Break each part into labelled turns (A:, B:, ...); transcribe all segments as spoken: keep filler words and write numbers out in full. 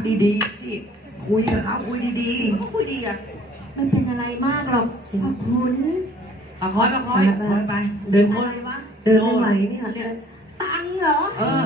A: ดีๆสิคุยกับเขาคุยดีๆก็คุยดีอ่ะ
B: ไม่เป็นอะไรมากหรอกพ่อคุณ
A: ประคอยประคอยคอยไปเดินคน
C: เดินไม่ไหวเนี่ย
B: ตังเหรอ
A: เออ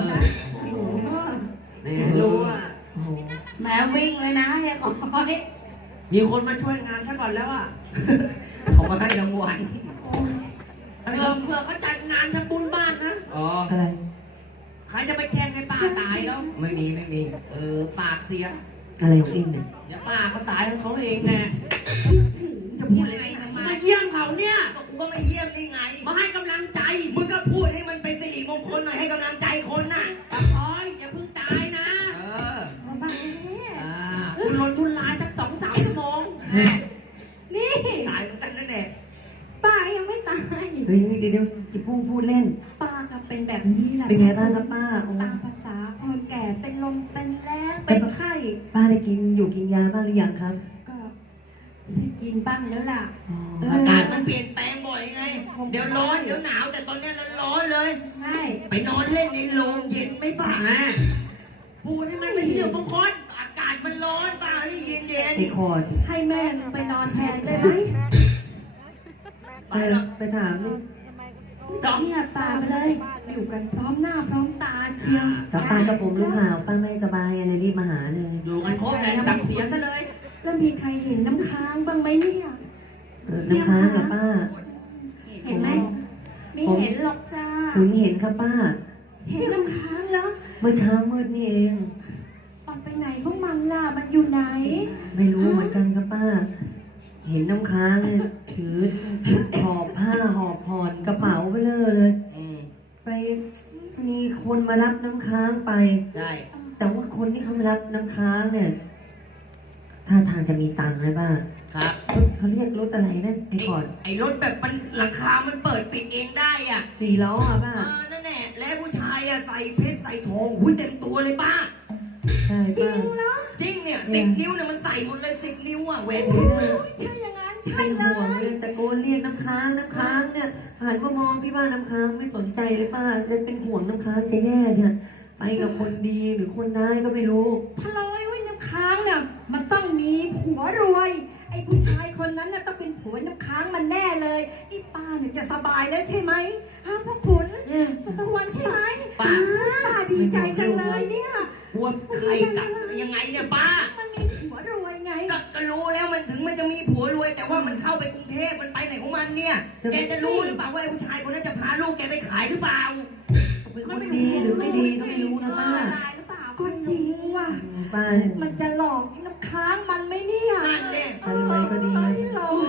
A: เนี่ยรู้อ่ะ
B: แม่วิ่งเลยนะเฮียขอย
A: มีคนมาช่วยงานซะก่อนแล้วอ่ะเขามาให้รางวัลเพื่อเพื่อเขาจัดงานทำบุญบ้านนะอ๋อ
C: อะไร
A: ใครจะไปแช่งให้ป้าตายแล้วไม่มีไม่มีเออปากเสีย
C: อะไรของเองเนี่ย
A: เดี๋ยวป้าเขาตายของเขาเองไงจะพูดอะไรมาเยี่ยมเขาเนี่ยก็กูก็ไม่เยี่ยมนี่ไงมาให้กำลังใจมึงก็พูดให้มันเป็นสิริมงคลหน่อยให้กำลังใจคนน่ะตะคอยอย่าเพิ่งตายนะเออ
B: มา
A: อ่าคุณลดทุนลายสักสองสามชั่วโมง
B: นี่
A: ตายเหมือนกันนั่นแหละ
B: ป้ายังไม่ตาย
C: เฮ้ยเดี๋ยวเดี๋ยวจะพูดพูดเล่น
B: ป้าก็เป็นแบบนี้แหละ
C: เป็นไงบ้างครับป้า
B: ตามภาษาคนแก่เป็นลมเป็นแรงเป็นไข้
C: ป้าได้กินอยู่กินยาบ้างหรือยังครับ
B: ก็ได้กินบ้างแล้วล่ะ
A: อากาศมันเปลี่ยนแปลงบ่อยไงเดี๋ยวร้อนเดี๋ยวหนาวแต่ตอนนี้เราร้อนเลย
B: ใช่
A: ไปนอนเล่นในโรงเย็นไม่ป่ะพูดให้มันเป็นเรื่องมงคลอากาศมันร้อนป่ะให้เย็นเย็น
C: ไอ้คอด
B: ให้แม่ไปนอนแทนได้ไหม
C: ไปแล้วไปถามดิ
B: จ้องเนี่ยตาไปเลยอยู่กันพร้อมหน้าพร้อมตาเชียว
C: กับป้ากับผมรู้ข่าวป้าไม่สบายเลยรีบมาหาเลย
A: อยู่กันครบเลยสั่งเสียซะเลย
B: แล้วมีใครเห็นน้ำค้างบ้างไหมเนี่ย
C: น้ำค้างกับป้า
B: เห็นไหมไม่เห็นหรอกจ้า
C: คุณเห็นครับป้า
B: เห็นน้ำค้างแล้ว
C: เมื่อเช้ามืดนี่เอง
B: มันไปไหนของมันล่ะมันอยู่ไหน
C: ไม่รู้เหมือนกันครับป้าเห็นน้ำค้างเนี่ยถือหอบผ้าหอบผ่อนกระเป๋าไปเลยไปมีคนมารับน้ำค้างไป
A: ใช่
C: แต่ว่าคนที่เขามารับน้ำค้างเนี่ยท่าทางจะมีตังค์เลยป้า
A: ครับ
C: เขาเรียกรถอะไรนะไอ้ก่อน
A: ไอ้รถแบบมันหลังคามันเปิดปิดเองได้อ่ะ
C: สี่ล้ออ่ะป้า
A: นั่นแหละแล้วผู้ชายอ่ะใส่เพชรใส่ทองหุ้ยเต็มตัวเลยป้า
C: ใช่
B: จริงเหรอ
A: จริงเนี่ยสิบนิ้วเนี่ยมันใส่หมดเลยสิบนิ้วอ่ะแหวน
B: ใช่อย่างนั้นใช่
C: เลยตะโกนเรียกน้ำค้างน้ำค้างเนี่ยหันมามองพี่บ้านน้ำค้างไม่สนใจเลยป้าเลยเป็นห่วงน้ำค้างจะแย่เนี่ยไปกับคนดีหรือคนร้ายก็ไม่รู้
B: ถ้าเราไอ้ไว้น้ำค้างเนี่ยมันต้องมีผัวรวยไอ้ผู้ชายคนนั้นน่ะต้องเป็นผัวน้ำค้างมันแน่เลยนี่ป้าเนี่ยจะสบายแล้วใช่ไหมฮะพ่อขุนสมควรใช่ไหมป้าป้าดีใจจังเลยเนี่ย
A: ผัวใครกันยังไงเนี่ยป้า
B: มันมีผัวรวยไง
A: ก็รู้แล้วมันถึงมันจะมีผัวรวยแต่ว่ามันเข้าไปกรุงเทพมันไปไหนของมันเนี่ยแกจะรู้หรือเปล่าว่าไอ้ผู้ชายคนนั้นจะพาลูกแกไปขายหรือเปล่า
C: มันดีหรือไม่ดีก็ไม่รู้นะป้า
B: ก็จริงว่ะ
C: ป้า
B: มันจะหลอกน้ำค้างมันไหมเนี่ย
A: นั่นแหละ
C: ไปเลยก็ดี
B: หลอก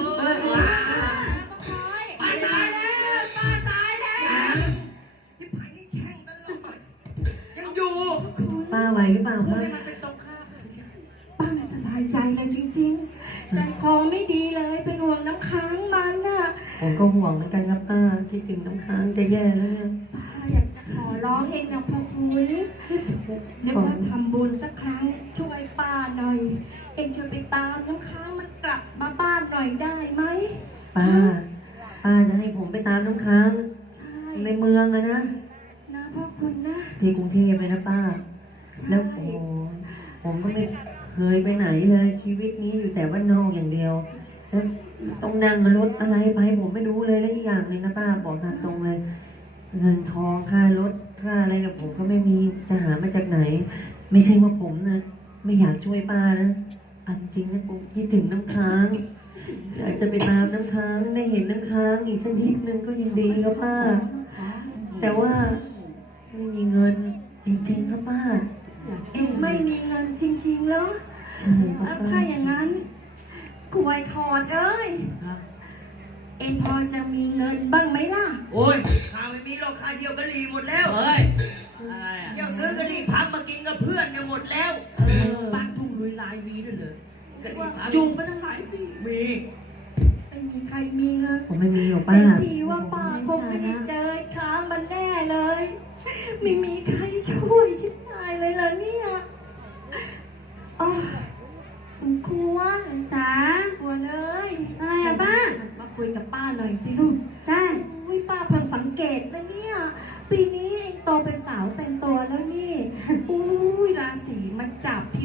A: ป้าตายแล้วป้าตายแล้วที่ผ่านนี่แช่งตลอดยังอยู่
C: ป้าไหวหรือเปล่าป้า
B: ป้าไม่สบายใจเลยจริงๆใจคอไม่ดีเลยเป็นห่วงน้ำค้างมันน่ะ
C: ผมก็ห่วงเหมือนกันครับป้าคิดถึงน้ำค้างจะแย่แล้ว
B: ป้าอยากจะขอร้องเองนะพ่อคุยนึกว่าทำบุญสักครั้งช่วยป้าหน่อยเองช่วยไปตามน้ำค้างมันกลับมาบ้านหน่อยได้ไหม
C: ป้าป้าจะให้ผมไปตามน้ำค้างในเมืองอะนะ
B: นะพ่อคุณนะ
C: ที่กรุงเทพเลยนะป้าแล้วโอ้ผมก็ไม่เคยไปไหนเลยชีวิตนี้อยู่แต่ว่านอกอย่างเดียวแล้วต้องนั่งรถอะไรไปผมไม่รู้เลยแล้วอีกอย่างหนึ่งนะป้าบอกตามตรงเลยเงินทองค่ารถค่าอะไรกับผมก็ไม่มีจะหามาจากไหนไม่ใช่ว่าผมนะไม่อยากช่วยป้านะอันจริงนะผมคิดถึงน้ำค้างอยากจะไปตามน้ำค้างได้เห็นน้ำค้างอีกสักนิดนึงก็ยังดีครับป้าแต่ว่าไม่มีเงินจริงๆครับป้า
B: เอ็งไม่มีเงินจริงๆเหรอ
C: ใช่ครับ
B: ถ้าอย่างนั้นกล้วยคอดเอ้ยเอ็งพอจะมีเงินบ้างไหมล่ะ
A: โอ้ยข้าไม่มีหรอกข้าเที่ยวกะหรี่หมดแล้วเฮ้ยอะไรอ่ะเที่ยวซื้อกะหรี่พับมากินกับเพื่อนเนี่ยหมดแล้วบ้านทุ่งลุยลายมีด้วยเลยอยู่มาตั้งหลายปีมี
B: ไม่มีใครมีเงิน
C: ผมไม่มีหรอกป้า
B: เป็นทีว่าป้าคงไม่ได้เจอค้างมันแน่เลยไม่มีใครช่วยชิบหายเลยเหรอเนี่ยอ๋อสมควร
D: จ้า
B: ควรเลย
D: อะไรอะป้า
B: มาคุยกับป้าหน่อยสิลูก
D: ได้
B: อุ้ยป้าเพิ่งสังเกตนะเนี่ยปีนี้เองโตเป็นสาวเต็มตัวแล้วนี่อุ้ยราศีมันจับผิว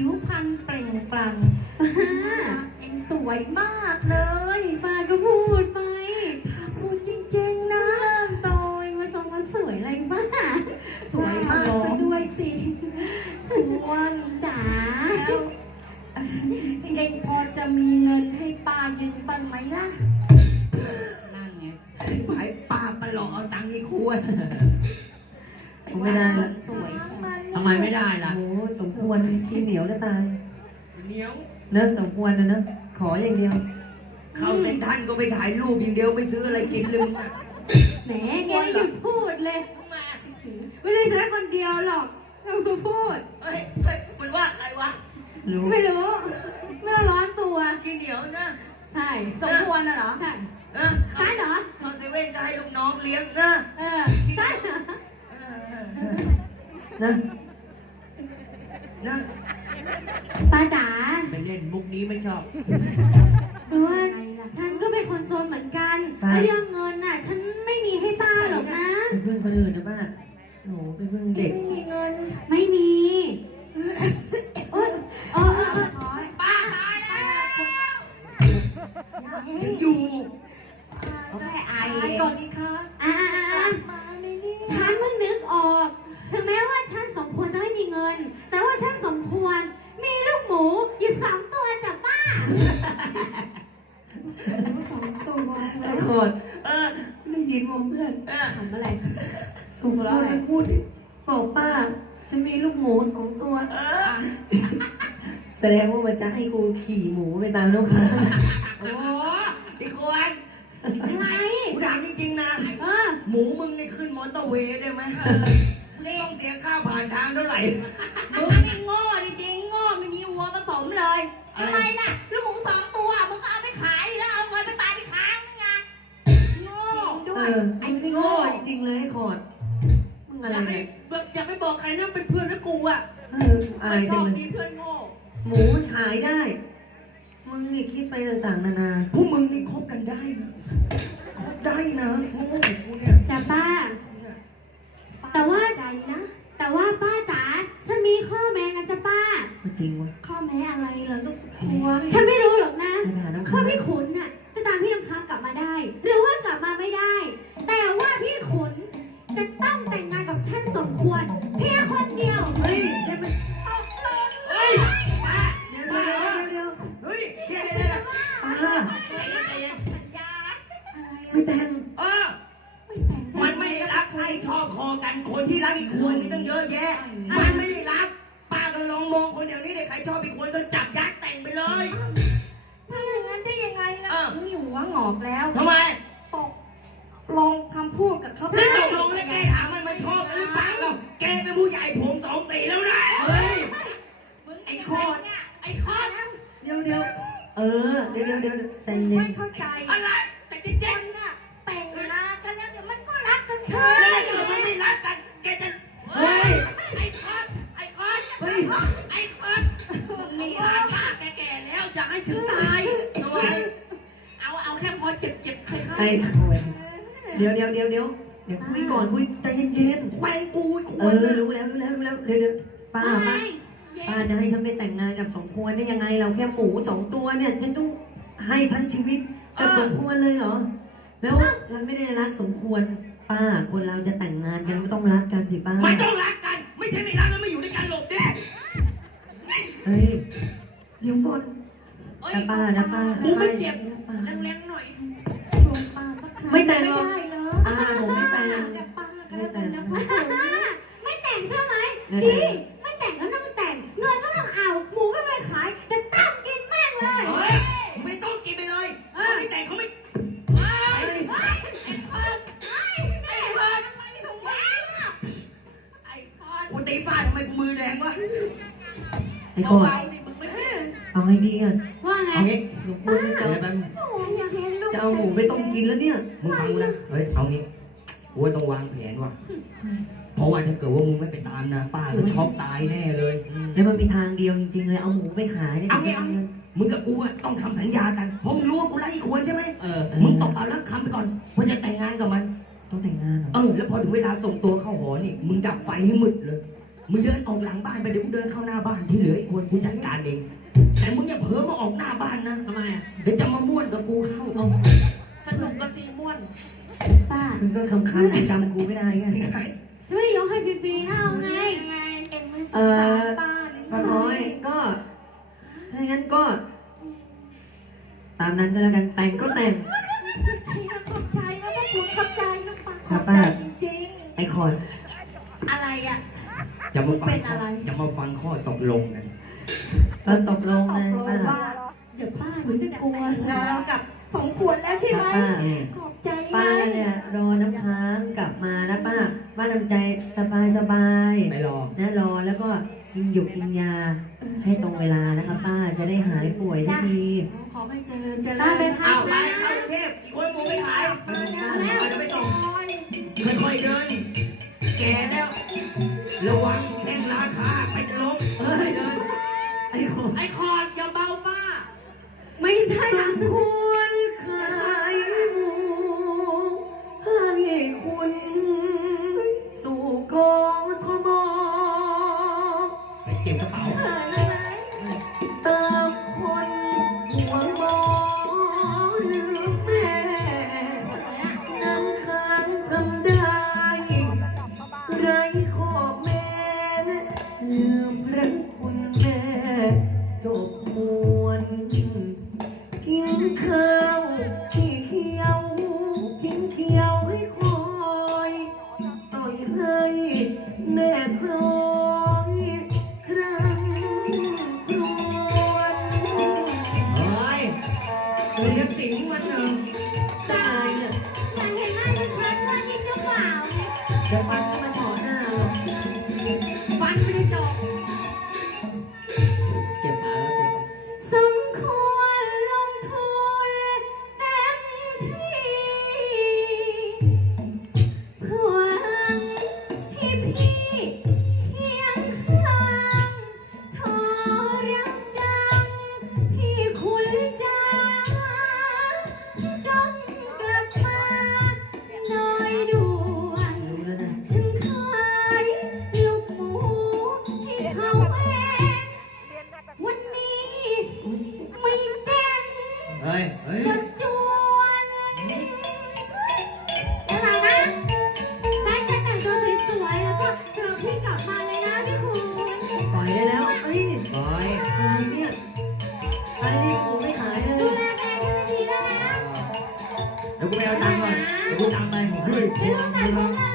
B: ผิวพรรณเปล่งปลั่งเองสวยมากเลย
D: ป้าก็พูดไป
B: ป้าพูดจริงๆนะ
D: โตยมาทรงมันสวยอะไรบ้า
B: สวยมากซะด้วยสิอ้วน
D: จ๋า
B: แล้วเอ่อเองพอจะมีเงินให้ป้ายืมบ้างไหมล่ะ
A: นั่นไงหมายป้าประหลอกเอาตังค์ให้ควร
C: ไม่ได้ละ
B: สวยใช่ไหม
A: ทำไมไม่ได้ล่ะ
C: โอ้สมควรที่เหนียวจะตาย
A: เหนียว
C: เนอะสมควรนะเนอะขออย่างเดียว
A: เข้าเซ็นทรัลก็ไปถ่ายรูปอย่างเดียวไม่ซื้ออะไรกินเลยมึงอ่ะ
D: แหมแกหยุดพูดเลย
A: ทำไมอะ
D: ไม่ใช่ฉันคนเดียวหรอกเราก็พูด
A: เฮ้ยเฮ้ยมันว่าใครวะ
C: รู้
D: ไม่รู้ ไม่ต้องร้อนตัว
A: กินเหนียวนะ
D: ใช่ สมควรน่ะเหรอค่ะ
A: เออ
D: ใช่เหรอ
A: เข้าเซเว่นก็ให้ลูกน้องเลี้ยงนะ
D: เออใช่เหรอ
A: เออเออเออ
C: นะ
A: นะ
D: ป้าจ๋า
A: ไปเล่นมุกนี้ไม่ชอบ
D: แต่ว่าฉันก็เป็นคนจนเหมือนกันแล้วเรื่องเงินน่ะ ฉันไม่มีให้ป้าหรอกนะ
C: เป็นเพื่อนคนอื่นนะป้าโหเป็นเพื่อนเด็ก
B: ไม่มีเงิน
D: ไม่มีโอ๊ยเออเออเออ
A: ป้าตายแล้ว
B: ยัง
A: ยังอยู่
D: เขาแค่ไอ
B: ตายก่อนนี่คะ
D: อ่าอ่าอ่า
B: มาในนี่
D: ฉันเพิ่งนึกออก ถึงแม้ว่าฉันสมควรจะไม่มีเงิน แต่ว่าฉันสมควรมีลูกหมูอยู่สองตัวจ้ะป้า
B: สองตัว
C: ไอ้
B: แล้ว
C: โคตร
A: เออ
C: ได้ยินว่าเพื่อน
A: เออ
D: ทำอะไร
C: สมควรจะพูดดิบอกป้าฉันมีลูกหมูสองตัว
A: เออ
C: แสดงว่ามันจะให้กูขี่หมูไปตามลูกค้า
A: โอ้ไอ้ควร
D: ยังไง
A: กูถามจริงๆนะ
D: เออ
A: หมูมึงนี่ขึ้นมอเตอร์เวย์ได้ไหมต้องเสียค่าผ่านทางเท่าไหร่
D: มึงนี่โง่จริงๆโง่ไม่มีวัวผสมเลยทำไมน่ะลูกหมูสองตัวมึงก็เอาไปขายแล้วเอาเงินไปตายไปค้างไงโง่
B: ด้
C: เอ
B: วย
C: อไอ้นี่โง่จริงๆเลยไอ้โคตรมึงอะไร
A: อย่าไป
C: เนี่ย
A: อย่าไปบอกใครนะเป็นเพื่อนนะกูอ่ะ
C: เอออาย
A: ไม่ช
C: จั
A: อง บ
C: เลย
A: มีเพื่อนโง่
C: หมูมันขายได้ มึงนี่คิดไปต่างๆนานา
A: พวกมึงนี่คบกันได้นะคบได้นะโง่กูเนี่ย
D: จ้ะป้า
A: เนี่ย
D: แต่ว่า
B: ใจนะ
D: แต่ว่าป้าจ๋าฉันมีข้อแม้นะจ๊ะป้า
C: จริงวะ
B: ข้อแม้อะไรล่ะลูกหัว
D: ฉันไม่รู้หรอกนะ
C: ไปหาน้ำค้า
D: ว่าพี่ขุนน่ะจะตามพี่น้ำค้างกลับมาได้ หรือว่ากลับมาไม่ได้ แต่ว่าพี่ขุนจะต้องแต่งงานกับฉันสมควร เพียงคนเดียว
C: เฮ้ยเดี๋ยว
A: เฮ้ยป้า
C: เดี๋ยว
A: ป้า
C: เดี๋ยว
A: เฮ้ยเดี๋ยวเดี๋ยวเดี๋ยว
C: ป้า
A: ใจเย็นใจเย็น
C: ไม่แต่ง
A: เออ
B: ไม่แต่ง
A: มันไม่ได้รักใครชอบคอกันคนที่รักอีกคนนี่ตั้งเยอะแยะ มันไม่ได้รักป้าก็ลองมองคนเดียวนี้เด็กใครชอบอีกคนก็จับยัดแต่งไปเลย
B: ถ้าอย่างนั้นได้ยังไงล่ะ
A: อ้าว
B: หนูอยู่ว่างอกแล้ว
A: ทำไม
B: ตกลงคำพูดกับเขา
A: นี่ตกลงแล้วแกถามมันมาชอบกันหรือเปล่าเราแกเป็นผู้ใหญ่ผมสองสี่แล้วนะเฮ้ย
C: ไอ้โคตร
A: ไอ้คอน
C: เดี๋ยวเดี๋ยวเออเดี๋ยวเดี๋ยวเดี๋ยวใจเย็
B: ไม่
C: น
B: เข้าใจ
A: อะไรจะเจ๊
B: ค
A: เจ๊
B: นน่ะแต่งงานกันแล้วเดี๋ยวมันก็รักกันเฉ
A: แล้ว
B: ย
A: ถ้าเกิดมันไม่รักกันแกจะ
C: เฮ้ย
A: ไอ้คอนไอ้คอน
C: เฮ้ย
A: ไอ้คอนมีราชาแกแก่แล้วอยากให้ถึงตายทำไมเอาเอาแค่พอเจ็บเจ็บใคร
C: ไอ้โคตรเดี๋ยวเดี๋ยวเดี๋ยวเดี๋ยวเดี๋ยวคุยก่อนคุยใจเย็น
A: แขวนกูค
C: ๆเอ
A: วร
C: อ
A: นะ
C: รู้แล้วรู้แล้วรู้แล้วเดี๋ยวเดี๋ยวป้า
D: ว่าไง
C: ป้าป้าจะให้ฉันไปแต่งงานกับสมควรได้ยังไงเราแค่หมูสองตัวเนี่ยฉันต้องให้ทั้งชีวิตกับสมควรเลยเหรอ แล้วฉันไม่ได้รักสมควรป้าคนเราจะแต่งงานกันไม่ต้องรักกันสิป้า
A: ไม่ต้องรักกัน ไม่ใช่ไม่รักแล้วไม่อยู่ด้วยกันหลบเด้
C: เฮ้ยเดี๋ยวก่อนนะป้านะป้า
A: กูไม่เจ็บ
C: นะป้า
A: แรงๆหน่อย
B: ชวนป้าสักครั้ง
C: ไม่แต่งหรอก
B: ได้เหรอ
C: ป้าผมไม่แต่ง
B: แต่ป้าก็แล้วกันนะพ่อ
D: ไม่แต่งใช่ไหม
C: ไม่
D: ดี
C: แต่ง
D: ไม่แต่งก็ต้องแต่ง เงินก็ต้องเอา หมูก็ไม่ขายแต่ตั้งกินแม่งเลย
A: เฮ้ย ไม่ต้องกินไปเลยเขาไม่แต่งเขาไม่เฮ้ย
C: เฮ้ย
A: ไอ้คอนไอ้คอนอะไรของมึงไอ้คอนกูตีป้าทำไมกูมือแดงวะ
C: ไอ้โคตร
A: เบาๆดิมึงไม่เจ็บ
C: เอาไงดีอ่ะ
D: ว่าไง
C: เอางี้สมควรจะ
A: เดี๋ยวแป๊บนึง
B: อยากเห็นลูก
C: จะเอาหมูไปต้มกินแล้วเนี่ย
A: มึงฟังกูนะ เฮ้ย เอางี้กูว่าต้องวางแผนว่ะ เพราะว่าถ้าเกิดว่ามึงไม่ไปตามนะป้าก็ช็อกตายแน่เลยอืม
C: แล้วมันมีทางเดียวจริงๆเลยเอาหมูไปขายได้
A: เอางี้เอางี้ มึงกับกูอะต้องทำสัญญากัน เพราะมึงรู้ว่ากูรักอีควรใช่ไหมเออ มึงตบเอารักคำไปก่อนว่าจะแต่งงานกับมัน
C: ต้องแต่งงานเหรอ
A: เออ แล้วพอถึงเวลาส่งตัวเข้าหอนี่ มึงดับไฟให้มืดเลยมึงเดินออกหลังบ้านไปเดี๋ยวมึงเดินเข้าหน้าบ้านที่เหลืออีกคนกูจัดการเองแต่มึงอย่าเผลอมาออกหน้าบ้านนะทำไมอ่ะเดี๋ยวจะมาม่วนกับกูเข้าเอาสนุกกันสิม่วน
D: ป้า
C: มึงก็คำคันจำกูไม่ได้ไง
D: จะไม่ได้ยกให้ฟรีๆนะเอาไง
B: เอ็งไม่ส
C: เอง
B: สาร
C: อ
B: ป้าหรือ
C: ป้าน้อยก็ถ้าอย่างนั้นก็ ตามนั้นก็แล้วกันแต่งก็แต่ง
B: จริงๆนะขอบใจนะพวกคุณขอบใจนะป้าข
C: ครั
B: อ
C: บบ ป้า
B: ใจจริง
C: ไอคอน
B: ๆ อะไรอ่ะ
A: จะมาฟัง
B: เป็นอะไร
A: จะมาฟังข้อตกลงกัน
C: ตอนตกลง
B: ต
C: นะ
B: กลง
C: ป้า
B: ว่า
D: เดี๋ยวป้าห
B: คุ
D: นู
B: ณ
D: จะ
B: จะ
D: กลัว
B: แต่งงานกับสองขวดแล้วใช่ไหม
C: ป้า
B: ขอบใจไง
C: ป้าเนี่ยรอน้ำค้างกลับมานะป้าป้าทำใจสบายสบาย
A: ไม่รอ
C: นะรอแล้วก็กินหยุกกินยา ให้ตรงเวลานะคะป้าจะได้หายป่วยสักที
B: ขอให้เจริญเจริ
D: ป้า
B: ญ
D: ไปพั
A: เอา
D: ก
A: ไป
D: นะ
A: เข้ากรุงเทพอีกคนหมูไม่ขาย
B: มาแล้ว
A: เอาเดี๋ยวไปส่งค่อยๆเดิน แก่แล้ว ระวังแข้งราคาไปจะล้ม
C: เฮ้ยเดินไอ้คน
A: ไอ้คอร์ดอย่าเบาป้า
D: ไม่ใช่
C: สมควรขายหมูให้คุณสู่กองทม
A: ไปเก็บกระเป๋า
C: ตามคนหัวหมอลืมแม่น้ำค้างทำได้ไรขอบแม่ลืมรักคุณแม่จบมวนทิ้งข้าวที่เคี้ยวทิ้งเคี้ยวให้คอยปล่อยให้แม่ครอยครั้งครวญ
A: เฮ้ยเรียกสิงมันเถอะ
C: ตายเนี่ย
D: อยากเห็นหน้าดิฉันว่านี่เจ้าบ่าวเนี่ย
C: เดี๋ยวฟันก็มาเฉาะหน้าหรอก
A: ฟันไม่ได้จอกเจ็บขาแล้วเจ็บขา
D: สมควรลงทุนเต็มที่เพื่อหวังให้พี่เคียงข้างทอรักจังพี่คุณจ้าพี่จงกลับมาหน่อยด่วน
C: รู้แล้วนะ
D: ฉันขายลูกหมูให้เขาเองวันนี้ไม่เต้น
A: เฮ้ย เฮ้ย
D: จนจวนอะไรนะฉันจะแต่งตัวสวยๆแล้วก็เจอพี่กลับมาเลยนะพี่คุณ
C: ปล่อยได้แล้วเอ้ย
A: เฮ้ย
C: อะไรเนี่ยไปดิผมไม่ขายเล
D: ดู
C: ย
D: แลแฟนฉันดีๆด้วยนะ
A: เดี๋ยวกูไปเอาตังค์ก่อนเดี๋ยวกูตามไปเฮ้ย
D: ไม่ต้องตัดผมอะไร